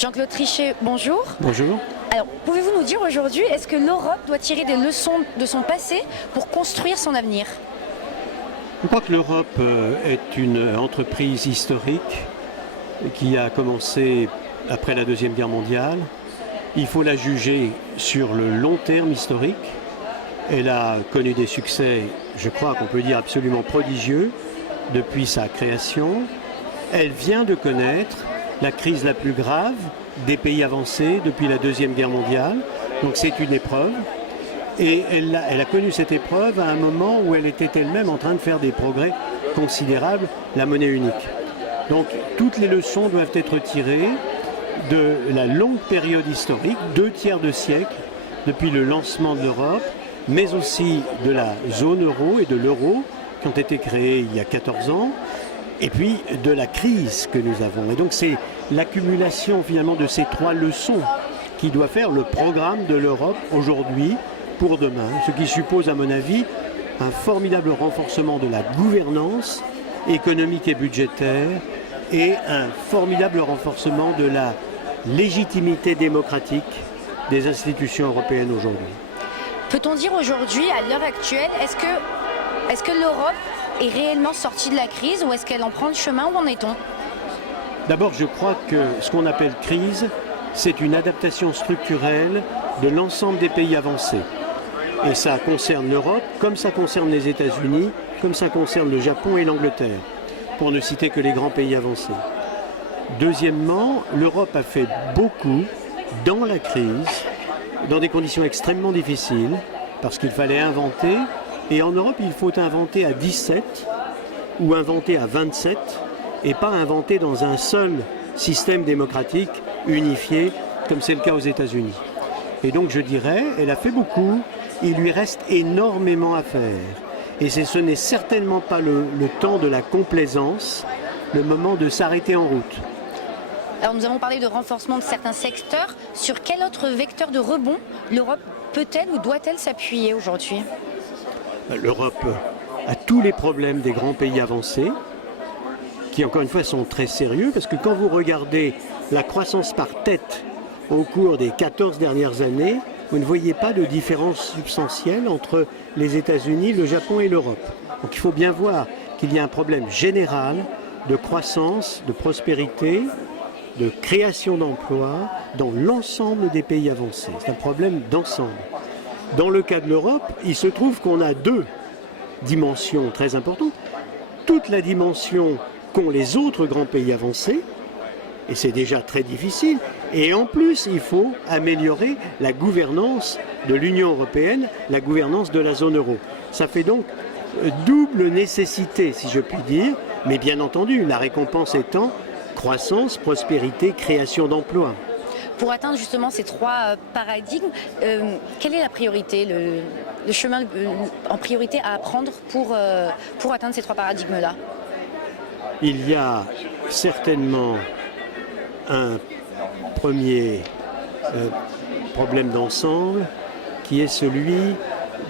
Jean-Claude Trichet, bonjour. Bonjour. Alors, pouvez-vous nous dire aujourd'hui, est-ce que l'Europe doit tirer des leçons de son passé pour construire son avenir? Je crois que l'Europe est une entreprise historique qui a commencé après la Deuxième Guerre mondiale. Il faut la juger sur le long terme historique. Elle a connu des succès, je crois qu'on peut dire absolument prodigieux, depuis sa création. Elle vient de connaître la crise la plus grave des pays avancés depuis la Deuxième Guerre mondiale. Donc c'est une épreuve. Et elle a connu cette épreuve à un moment où elle était elle-même en train de faire des progrès considérables, la monnaie unique. Donc toutes les leçons doivent être tirées de la longue période historique, 2/3 de siècle, depuis le lancement de l'Europe, mais aussi de la zone euro et de l'euro, qui ont été créés il y a 14 ans, et puis de la crise que nous avons. Et donc c'est l'accumulation finalement de ces 3 leçons qui doit faire le programme de l'Europe aujourd'hui pour demain, ce qui suppose à mon avis un formidable renforcement de la gouvernance économique et budgétaire et un formidable renforcement de la légitimité démocratique des institutions européennes aujourd'hui. Peut-on dire aujourd'hui, à l'heure actuelle, est-ce que l'Europe est réellement sortie de la crise ou est-ce qu'elle en prend le chemin? Où en est-on? D'abord, je crois que ce qu'on appelle crise, c'est une adaptation structurelle de l'ensemble des pays avancés. Et ça concerne l'Europe, comme ça concerne les États-Unis, comme ça concerne le Japon et l'Angleterre, pour ne citer que les grands pays avancés. Deuxièmement, l'Europe a fait beaucoup dans la crise, dans des conditions extrêmement difficiles, parce qu'il fallait inventer. Et en Europe, il faut inventer à 17 ou inventer à 27 et pas inventer dans un seul système démocratique unifié, comme c'est le cas aux États-Unis. Et donc je dirais, elle a fait beaucoup, il lui reste énormément à faire. Et ce n'est certainement pas le temps de la complaisance, le moment de s'arrêter en route. Alors nous avons parlé de renforcement de certains secteurs. Sur quel autre vecteur de rebond l'Europe peut-elle ou doit-elle s'appuyer aujourd'hui? L'Europe a tous les problèmes des grands pays avancés, qui encore une fois sont très sérieux, parce que quand vous regardez la croissance par tête au cours des 14 dernières années, vous ne voyez pas de différence substantielle entre les États-Unis, le Japon et l'Europe. Donc il faut bien voir qu'il y a un problème général de croissance, de prospérité, de création d'emplois dans l'ensemble des pays avancés. C'est un problème d'ensemble. Dans le cas de l'Europe, il se trouve qu'on a 2 dimensions très importantes. Toute la dimension qu'ont les autres grands pays avancés, et c'est déjà très difficile, et en plus il faut améliorer la gouvernance de l'Union européenne, la gouvernance de la zone euro. Ça fait donc double nécessité, si je puis dire, mais bien entendu, la récompense étant croissance, prospérité, création d'emplois. Pour atteindre justement ces 3 paradigmes, quelle est la priorité, le chemin en priorité à prendre pour atteindre ces 3 paradigmes-là? Il y a certainement un premier problème d'ensemble qui est celui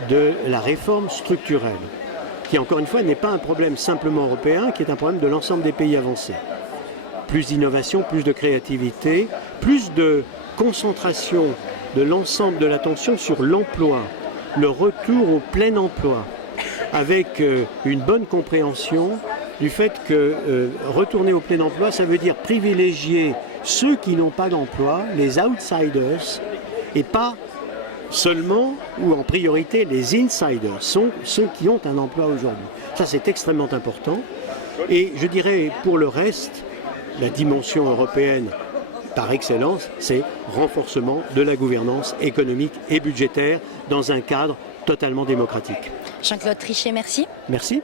de la réforme structurelle, qui encore une fois n'est pas un problème simplement européen, qui est un problème de l'ensemble des pays avancés. Plus d'innovation, plus de créativité, plus de concentration de l'ensemble de l'attention sur l'emploi, le retour au plein emploi, avec une bonne compréhension du fait que retourner au plein emploi, ça veut dire privilégier ceux qui n'ont pas d'emploi, les outsiders, et pas seulement ou en priorité les insiders, sont ceux qui ont un emploi aujourd'hui. Ça, c'est extrêmement important. Et je dirais, pour le reste, la dimension européenne par excellence, c'est renforcement de la gouvernance économique et budgétaire dans un cadre totalement démocratique. Jean-Claude Trichet, merci. Merci.